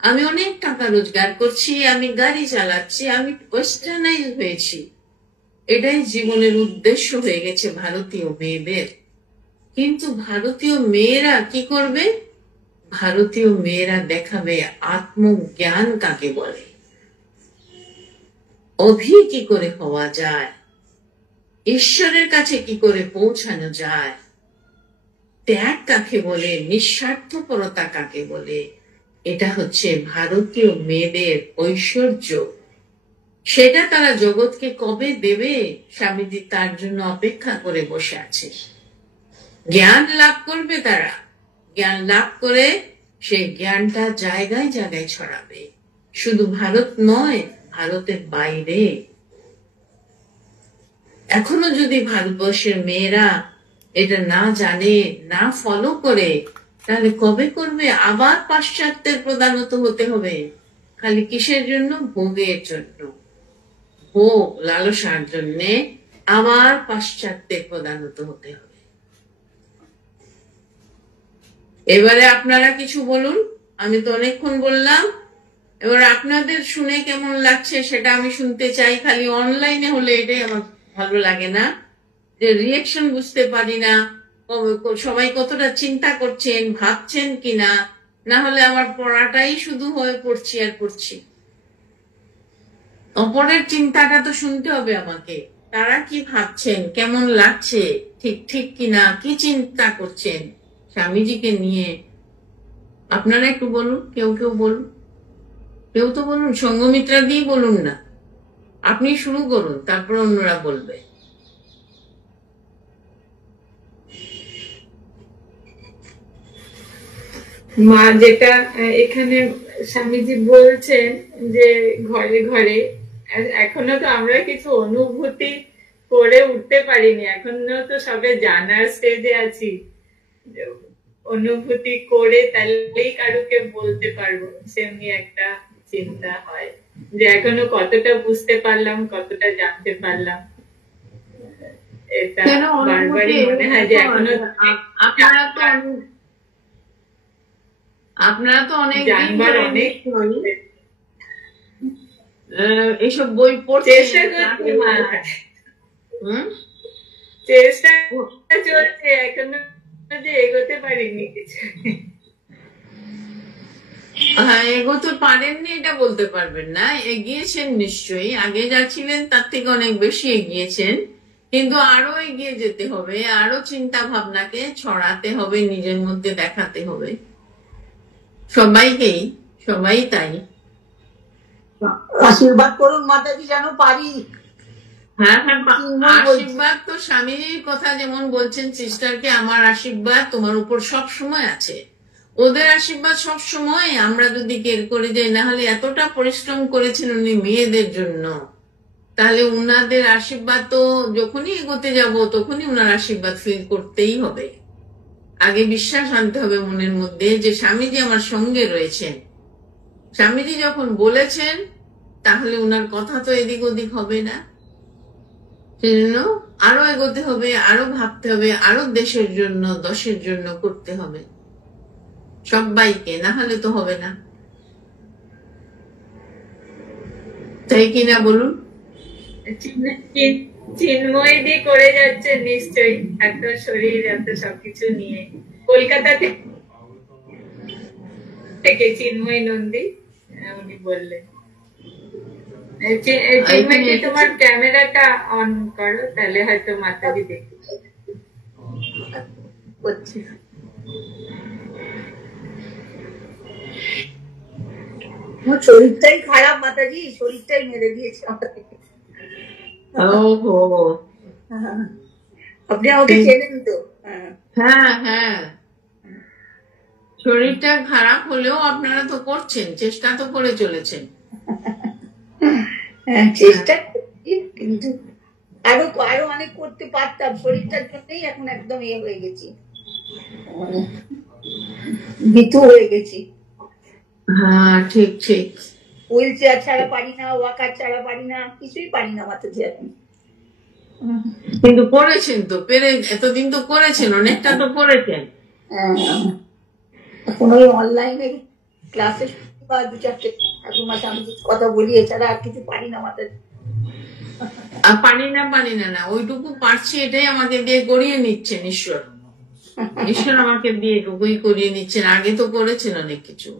আমি অনেক টাকা রোজগার করছি, আমি গাড়ি চালাচ্ছি, আমি ওয়েস্টার্নাইজ হয়েছি। এটাই জীবনের উদ্দেশ্য হয়ে গেছে ভারতীয় মেয়েদের। কিন্তু ভারতীয় মেয়েরা কি করবে? ভারতীয় মেয়েরা দেখাবে আত্মজ্ঞান কাকে বলে, অভি কি করে হওয়া যায়, ঈশ্বরের কাছে কি করে পৌঁছানো যায়, ত্যাগ কাকে বলে, নিঃস্বার্থপরতা কাকে বলে। এটা হচ্ছে ভারতীয় মেয়েদের ঐশ্বর্য। সেটা তারা জগৎকে কবে দেবে? স্বামীজি তার জন্য অপেক্ষা করে বসে আছে। জ্ঞান লাভ করবে তারা, জ্ঞান লাভ করে সেই জ্ঞানটা জায়গায় জায়গায় ছড়াবে, শুধু ভারত নয়, ভারতের বাইরে। এখনো যদি ভারতবর্ষের মেয়েরা এটা না জানে, না ফলো করে, তাহলে কবে করবে? আবার পাশ্চাত্যের প্রধানত হতে হবে। খালি কিসের জন্য? ভোগের জন্য, ভোগ লালসার জন্য আবার পাশ্চাত্যের প্রধানত হতে হবে। এবারে আপনারা কিছু বলুন, আমি তো অনেকক্ষণ বললাম। এবার আপনাদের শুনে কেমন লাগছে সেটা আমি শুনতে চাই। খালি অনলাইনে হলে এটাই আমার ভালো লাগে না, যে রিয়েকশন বুঝতে পারি না, সবাই কতটা চিন্তা করছেন, ভাবছেন কিনা। না হলে আমার পড়াটাই শুধু হয়ে পড়ছি আর পড়ছি। অপরের চিন্তাটা তো শুনতে হবে আমাকে, তারা কি ভাবছেন, কেমন লাগছে, ঠিক ঠিক কিনা, কি চিন্তা করছেন স্বামীজিকে নিয়ে। আপনারা একটু বলুন, কেউ কেউ বলুন, কেউ তো বলুন, সঙ্গমিত্রা দিয়ে বলুন না, আপনি শুরু করুন, তারপর অন্যরা বলবে। মা যেটা এখানে স্বামীজি বলছেন যে ঘরে ঘরে, এখনো তো আমরা কিছু অনুভূতি করে উঠতে পারিনি, এখনো তো সবে জানার স্টেজে আছি। অনুভূতি করে তাহলেই কারুকে বলতে পারবো, সেমনি একটা চিন্তা হয় যে এখনো কতটা বুঝতে পারলাম, কতটা জানতে পারলাম। এটা বারবারই মনে হয় যে এখনো আপনারা তো অনেক জানবার অনেক এইসব বই পড়তে চেষ্টা চলছে, এখনো যে এগোতে পারিনি কিছু। হ্যাঁ, এগোতে পারেননি এটা বলতে পারবেন না, এগিয়েছেন নিশ্চয়ই। আগে যা ছিলেন তার থেকে অনেক বেশি এগিয়েছেন, কিন্তু আরো এগিয়ে যেতে হবে, আরো চিন্তা ভাবনাকে ছড়াতে হবে, নিজের মধ্যে দেখাতে হবে সবাইকেই। সবাই তাই। আশীর্বাদ করুন মাতাজি যেন পারি। হ্যাঁ হ্যাঁ, চিন্ময় বলছি। আশীর্বাদ তো স্বামীজির কথা যেমন বলছেন সিস্টারকে, আমার আশীর্বাদ তোমার উপর সব সময় আছে, ওদের আশীর্বাদ সব সময়। আমরা যদি কের করে যাই, না হলে এতটা পরিশ্রম করেছেন উনি মেয়েদের জন্য, তাহলে উনাদের আশীর্বাদ তো যখনই এগোতে যাব তখনই উনার আশীর্বাদ ফিল করতেই হবে। আগে বিশ্বাস আনতে হবে মনের মধ্যে যে স্বামীজি আমার সঙ্গে রয়েছেন। স্বামীজি যখন বলেছেন তাহলে উনার কথা তো এদিক ওদিক হবে না। সেজন্য আরো এগোতে হবে, আরো ভাবতে হবে, আরো দেশের জন্য দশের জন্য করতে হবে সবাইকে, না হলে তো হবে না। তাই কিনা বলুন? চিন্ময় দিয়ে করে যাচ্ছে নিশ্চয়ই, এত শরীর এত সবকিছু নিয়ে। কলকাতা থেকে চিন্ময় নন্দী উনি বললেন। চিন্ময়, তোমার ক্যামেরাটা অন করো, তাহলে হয়তো মাতাজি দেখতে করছি। আমার শরীরটাই খারাপ মাতাজি, শরীরটাই মেরে দিয়েছে আমাকে। ওহো, আপনি আমাকে চেনেন তো? হ্যাঁ হ্যাঁ, শরীরটা খারাপ হলেও আপনারা তো করছেন, চেষ্টা তো করে চলেছেন। চেষ্টা করছি, কিন্তু আরো আরো অনেক করতে পারতাম। শরীরটার জন্যই এখন একদম হয়ে গেছি, ভীতু হয়ে গেছি। হ্যাঁ ঠিক ঠিক। হুইল চেয়ার ছাড়া পারি না, ওয়াকার ছাড়া পারি না, কিছুই পারি না মাতাজি এখন। কিন্তু করেছেন তো, এতদিন তো করেছেন, অনেকটা তো করেছেন। এখন ওই অনলাইনে ক্লাসে বা 2-4টে ঠাকুর মাসে আমি কথা বলি, এছাড়া আর কিছু পারি না মাতাজি। আর পারি না না, ওইটুকু পারছি এটাই আমাকে দিয়ে করিয়ে নিচ্ছেন ঈশ্বর। ঈশ্বর আমাকে দিয়ে এটুকুই করিয়ে নিচ্ছেন, আগে তো করেছেন অনেক কিছু।